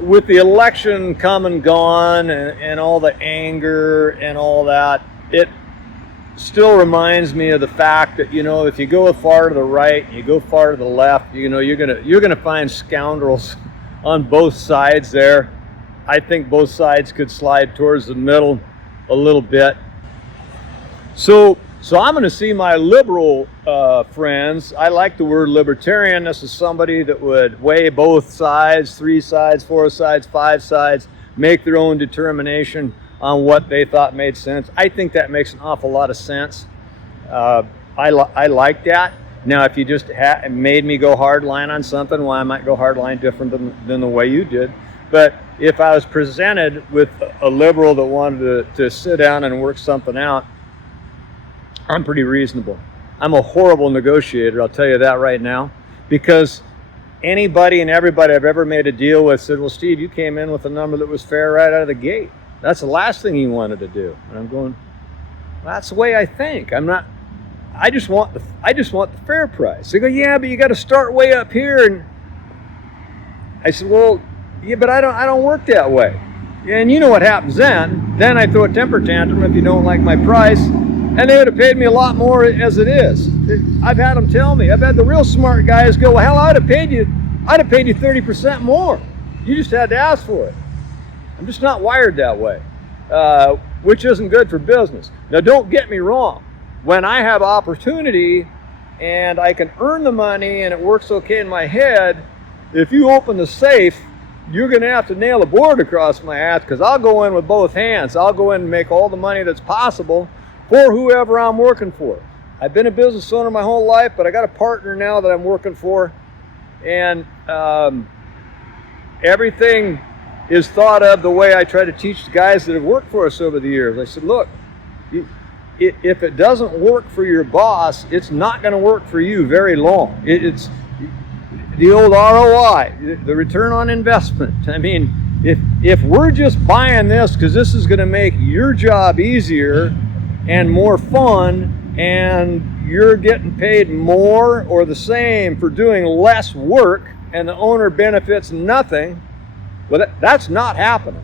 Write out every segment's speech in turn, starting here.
with the election come and gone and all the anger and all that, it still reminds me of the fact that, you know, if you go far to the right and you go far to the left, you know, you're gonna find scoundrels on both sides there. I think both sides could slide towards the middle a little bit. So I'm going to see my liberal friends. I like the word libertarian. This is somebody that would weigh both sides, 3 sides, 4 sides, 5 sides, make their own determination on what they thought made sense. I think that makes an awful lot of sense. I like that. Now, if you just made me go hardline on something, well, I might go hardline different than the way you did. But if I was presented with a liberal that wanted to sit down and work something out, I'm pretty reasonable. I'm a horrible negotiator, I'll tell you that right now, because anybody and everybody I've ever made a deal with said, well, Steve, you came in with a number that was fair right out of the gate. That's the last thing you wanted to do. And I'm going, well, that's the way I think. I just want the fair price. They go, yeah, but you got to start way up here. And I said, well, yeah, but I don't work that way. And you know what happens then? Then I throw a temper tantrum if you don't like my price. And they would have paid me a lot more as it is. I've had them tell me. I've had the real smart guys go, well, hell, I'd have paid you 30% more. You just had to ask for it. I'm just not wired that way, which isn't good for business. Now, don't get me wrong. When I have opportunity and I can earn the money and it works okay in my head, if you open the safe, you're going to have to nail a board across my ass, because I'll go in with both hands. I'll go in and make all the money that's possible for whoever I'm working for. I've been a business owner my whole life, but I got a partner now that I'm working for, and everything is thought of the way I try to teach the guys that have worked for us over the years. I said, look, if it doesn't work for your boss, it's not going to work for you very long. It's the old ROI, the return on investment. I mean, if we're just buying this because this is going to make your job easier and more fun, and you're getting paid more or the same for doing less work, and the owner benefits nothing, well, that's not happening.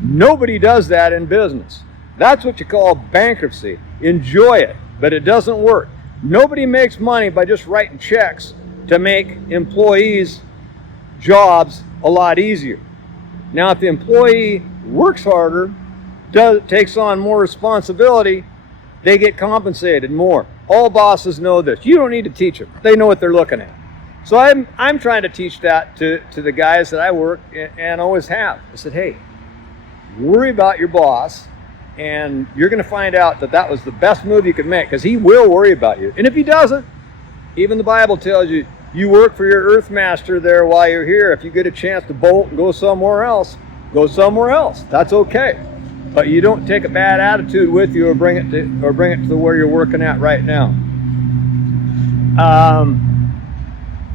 Nobody does that in business. That's what you call bankruptcy. Enjoy it, but it doesn't work. Nobody makes money by just writing checks to make employees' jobs a lot easier. Now, if the employee works harder, takes on more responsibility, they get compensated more. All bosses know this. You don't need to teach them. They know what they're looking at. So I'm trying to teach that to the guys that I work and always have. I said, hey, worry about your boss, and you're going to find out that was the best move you could make, because he will worry about you. And if he doesn't, even the Bible tells you, you work for your earth master there while you're here. If you get a chance to bolt and go somewhere else, go somewhere else. That's okay. But you don't take a bad attitude with you or bring it to where you're working at right now.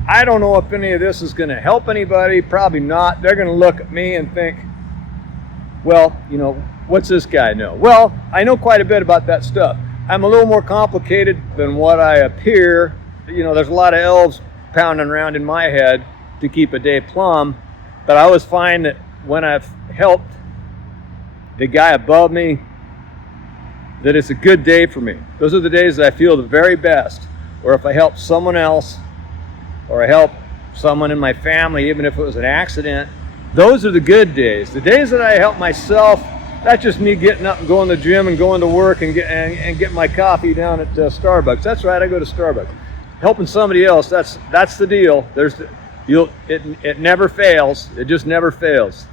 I don't know if any of this is going to help anybody. Probably not. They're going to look at me and think, well, you know, what's this guy know? Well, I know quite a bit about that stuff. I'm a little more complicated than what I appear. You know, there's a lot of elves pounding around in my head to keep a day plumb. But I always find that when I've helped the guy above me, that it's a good day for me. Those are the days that I feel the very best. Or if I help someone else, or I help someone in my family, even if it was an accident, those are the good days. The days that I help myself, that's just me getting up and going to the gym and going to work and getting my coffee down at Starbucks. That's right, I go to Starbucks. Helping somebody else, that's the deal. It never fails. It just never fails.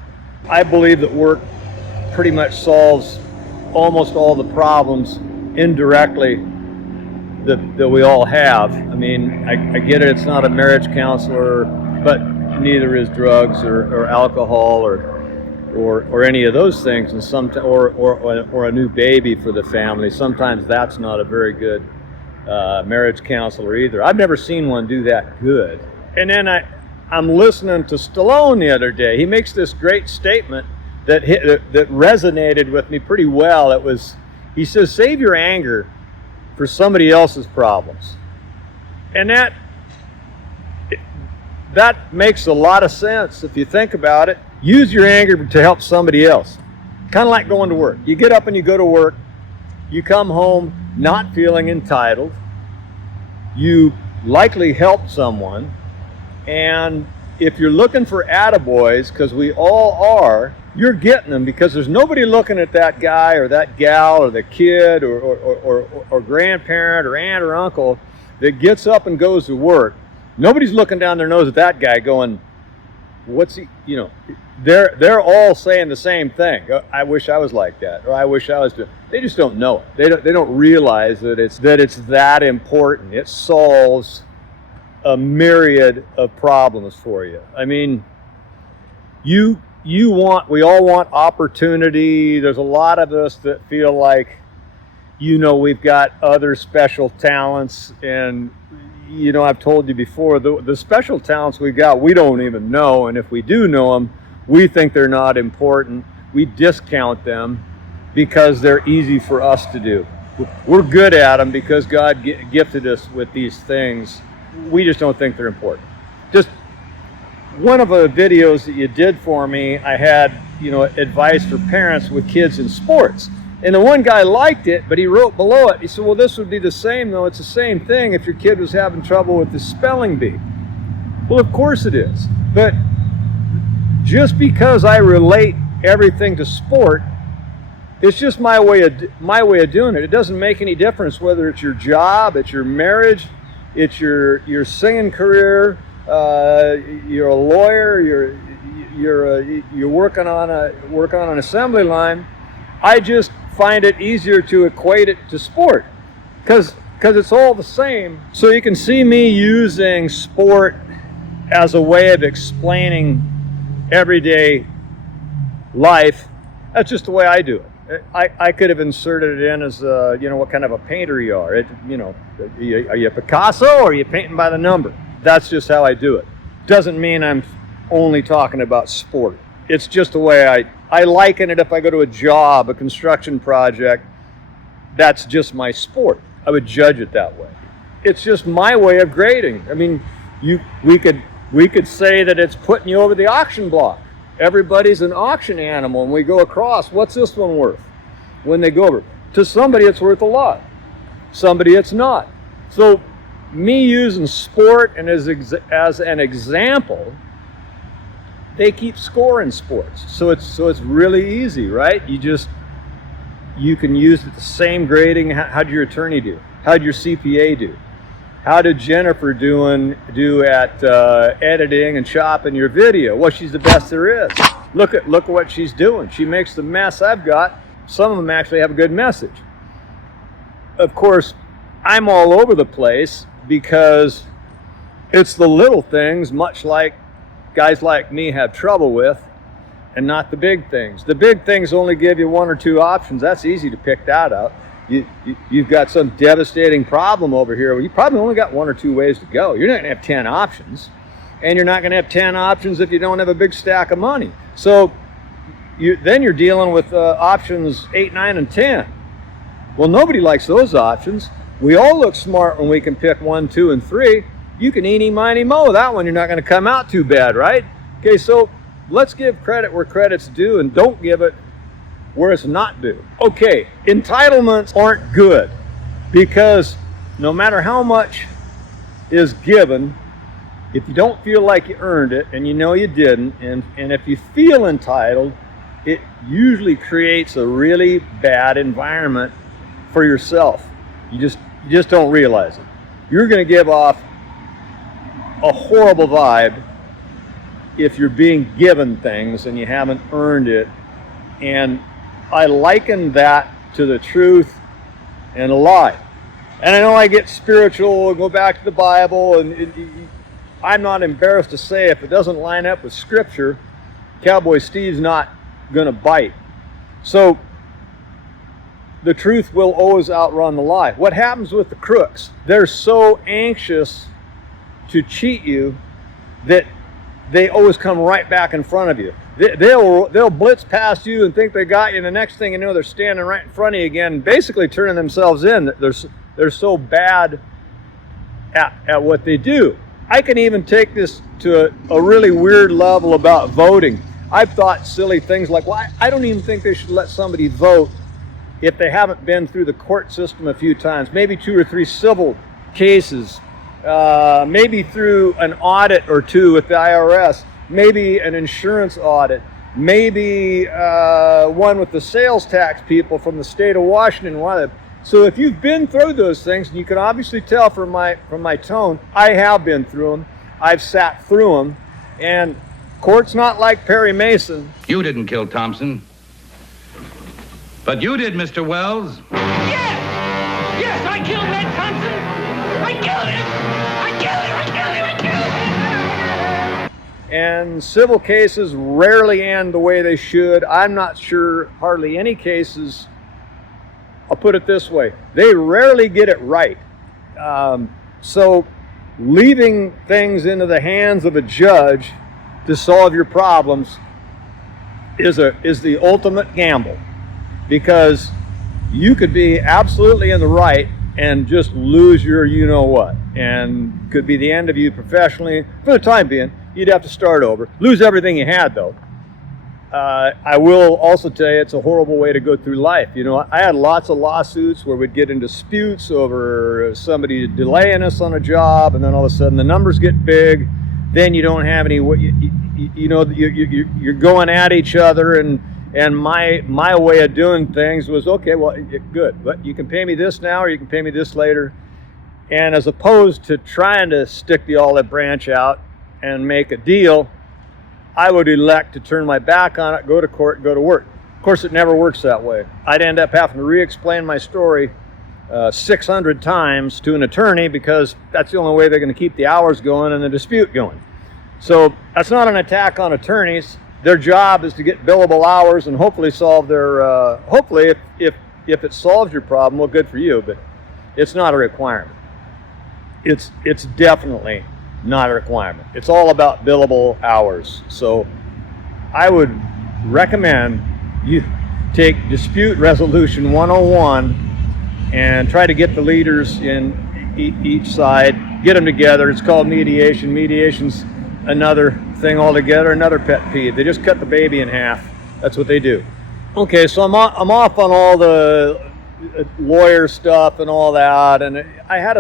I believe that work pretty much solves almost all the problems indirectly that we all have. I mean, I get it, it's not a marriage counselor, but neither is drugs or alcohol or any of those things, and or a new baby for the family. Sometimes that's not a very good marriage counselor either. I've never seen one do that good. And then I'm listening to Stallone the other day. He makes this great statement that resonated with me pretty well. He says, save your anger for somebody else's problems. And that makes a lot of sense if you think about it. use your anger to help somebody else. Kind of like going to work. You get up and you go to work. You come home not feeling entitled. You likely helped someone. And if you're looking for attaboys, because we all are, you're getting them, because there's nobody looking at that guy or that gal or the kid or grandparent or aunt or uncle that gets up and goes to work. Nobody's looking down their nose at that guy going, what's he, you know, they're all saying the same thing. I wish I was like that, or I wish I was doing. They just don't know it. They don't realize that it's that important. It solves a myriad of problems for you. I mean, we all want opportunity. There's a lot of us that feel like, you know, we've got other special talents, and you know, I've told you before, the special talents we've got, we don't even know, and if we do know them, we think they're not important. We discount them because they're easy for us to do. We're good at them because God gifted us with these things. We just don't think they're important. Just one of the videos that you did for me, I had, you know, advice for parents with kids in sports. And the one guy liked it, but he wrote below it, he said, well, this would be the same, though. It's the same thing if your kid was having trouble with the spelling bee. Well, of course it is. But just because I relate everything to sport, it's just my way of doing it. It doesn't make any difference whether it's your job, it's your marriage, it's your singing career, you're a lawyer, you're working on an assembly line. I just find it easier to equate it to sport because it's all the same. So you can see me using sport as a way of explaining everyday life. That's just the way I do it. I could have inserted it in as you know, what kind of a painter you are. You know, are you Picasso or are you painting by the number? That's just how I do it. Doesn't mean I'm only talking about sport. It's just the way I liken it. If I go to a job, a construction project, that's just my sport. I would judge it that way. It's just my way of grading. I mean, we could say that it's putting you over the auction block. Everybody's an auction animal, and we go across, what's this one worth? When they go over, to somebody it's worth a lot. Somebody it's not. So me using sport and as an example, they keep score in sports. So it's really easy, right? You can use the same grading. How'd your attorney do? How'd your CPA do? How did Jennifer do at editing and chopping your video? Well, she's the best there is. Look at what she's doing. She makes the mess I've got. Some of them actually have a good message. Of course, I'm all over the place because it's the little things, much like guys like me have trouble with, and not the big things. The big things only give you one or two options. That's easy to pick that up. You've got some devastating problem over here. Well, you probably only got one or two ways to go. You're not going to have 10 options. And you're not going to have 10 options if you don't have a big stack of money. So then you're dealing with options 8, 9, and 10. Well, nobody likes those options. We all look smart when we can pick 1, 2, and 3. You can eeny, miny, mo. That one, you're not going to come out too bad, right? Okay, so let's give credit where credit's due and don't give it where it's not due. Okay, entitlements aren't good because no matter how much is given, if you don't feel like you earned it and you know you didn't, and if you feel entitled, it usually creates a really bad environment for yourself. You just don't realize it. You're going to give off a horrible vibe if you're being given things and you haven't earned it. And I liken that to the truth and a lie. And I know I get spiritual and go back to the Bible, and I'm not embarrassed to say if it doesn't line up with Scripture, Cowboy Steve's not going to bite. So the truth will always outrun the lie. What happens with the crooks? They're so anxious to cheat you that they always come right back in front of you. They'll blitz past you and think they got you, and the next thing you know, they're standing right in front of you again, basically turning themselves in. They're so bad at what they do. I can even take this to a really weird level about voting. I've thought silly things like, well, I don't even think they should let somebody vote if they haven't been through the court system a few times, maybe 2 or 3 civil cases, maybe through an audit or 2 with the IRS, maybe an insurance audit, maybe one with the sales tax people from the state of Washington. So if you've been through those things, and you can obviously tell from my tone, I have been through them. I've sat through them, and court's not like Perry Mason. You didn't kill Thompson, but you did, Mr. Wells. Yes! Yes, I killed Ned Thompson! I killed him! I killed him! I killed him! I killed him! And civil cases rarely end the way they should. I'm not sure hardly any cases, I'll put it this way, they rarely get it right. So leaving things into the hands of a judge to solve your problems is the ultimate gamble, because you could be absolutely in the right and just lose your you-know-what, and could be the end of you professionally. For the time being, you'd have to start over. Lose everything you had, though. I will also tell you, it's a horrible way to go through life. You know, I had lots of lawsuits where we'd get in disputes over somebody delaying us on a job, and then all of a sudden the numbers get big. Then you don't have any, you're going at each other, and my way of doing things was, okay, well, good, but you can pay me this now, or you can pay me this later. And as opposed to trying to stick the olive branch out and make a deal, I would elect to turn my back on it, go to court, go to work. Of course, it never works that way. I'd end up having to re-explain my story 600 times to an attorney, because that's the only way they're going to keep the hours going and the dispute going. So that's not an attack on attorneys. Their job is to get billable hours and hopefully solve their, hopefully if it solves your problem, well, good for you, but it's not a requirement. It's definitely not a requirement. It's all about billable hours. So I would recommend you take Dispute Resolution 101 and try to get the leaders in each side, get them together. It's called mediation. Mediation's another thing altogether, another pet peeve. They just cut the baby in half. That's what they do. Okay, so I'm off on all the lawyer stuff and all that, and I had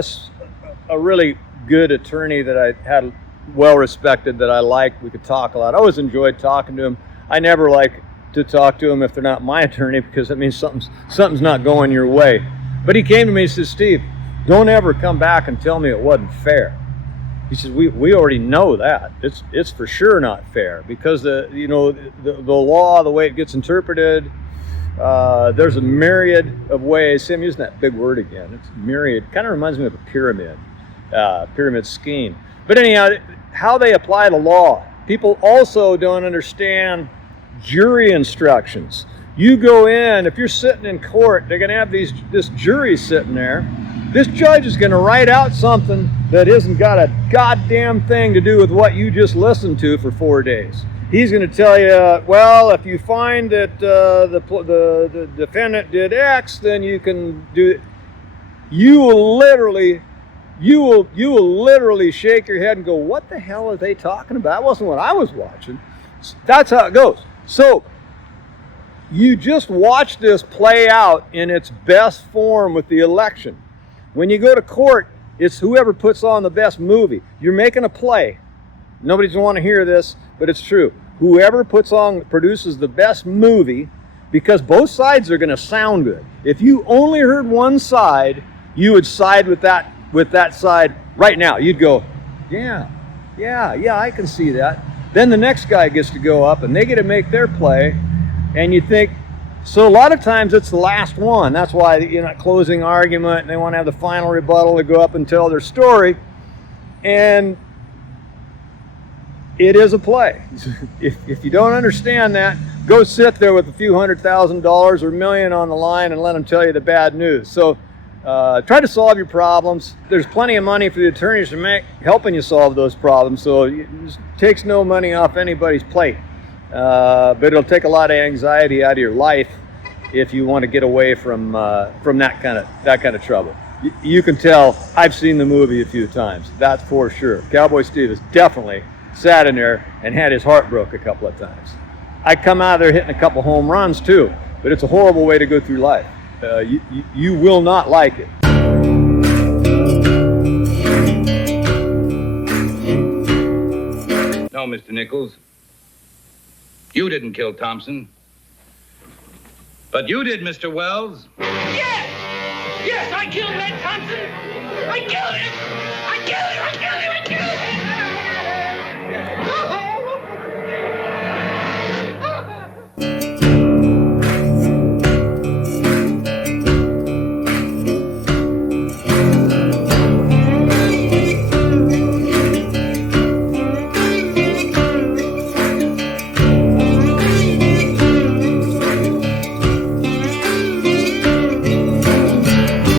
a really good attorney that I had well respected, that I liked. We could talk a lot. I always enjoyed talking to him. I never like to talk to him if they're not my attorney, because that means something's not going your way. But he came to me and said, Steve, don't ever come back and tell me it wasn't fair. He says, we already know that. It's for sure not fair, because the law, the way it gets interpreted, there's a myriad of ways. See, I'm using that big word again. It's myriad. Kind of reminds me of a pyramid scheme. But anyhow, how they apply the law. People also don't understand jury instructions. You go in, if you're sitting in court, they're going to have this jury sitting there. This judge is going to write out something that isn't got a goddamn thing to do with what you just listened to for 4 days. He's going to tell you, well, if you find that the defendant did X, then you can do it. You will literally shake your head and go, what the hell are they talking about? That wasn't what I was watching. That's how it goes. So you just watch this play out in its best form with the election. When you go to court, it's whoever puts on the best movie. You're making a play. Nobody's going to want to hear this, but it's true. Whoever produces the best movie, because both sides are going to sound good. If you only heard one side, you would side with that side right now. You'd go, yeah, I can see that. Then the next guy gets to go up and they get to make their play, and you think, so a lot of times it's the last one. That's why, closing argument, and they want to have the final rebuttal to go up and tell their story. And it is a play. If you don't understand that, go sit there with a few $100,000 or $1 million on the line and let them tell you the bad news. So try to solve your problems. There's plenty of money for the attorneys to make helping you solve those problems. So it takes no money off anybody's plate. But it'll take a lot of anxiety out of your life if you want to get away from that kind of trouble. You can tell I've seen the movie a few times. That's for sure. Cowboy Steve has definitely sat in there and had his heart broke a couple of times. I come out of there hitting a couple home runs too, but it's a horrible way to go through life. You will not like it. No, Mr. Nichols. You didn't kill Thompson. But you did, Mr. Wells. Yes! Yes, I killed Ned Thompson! I killed him!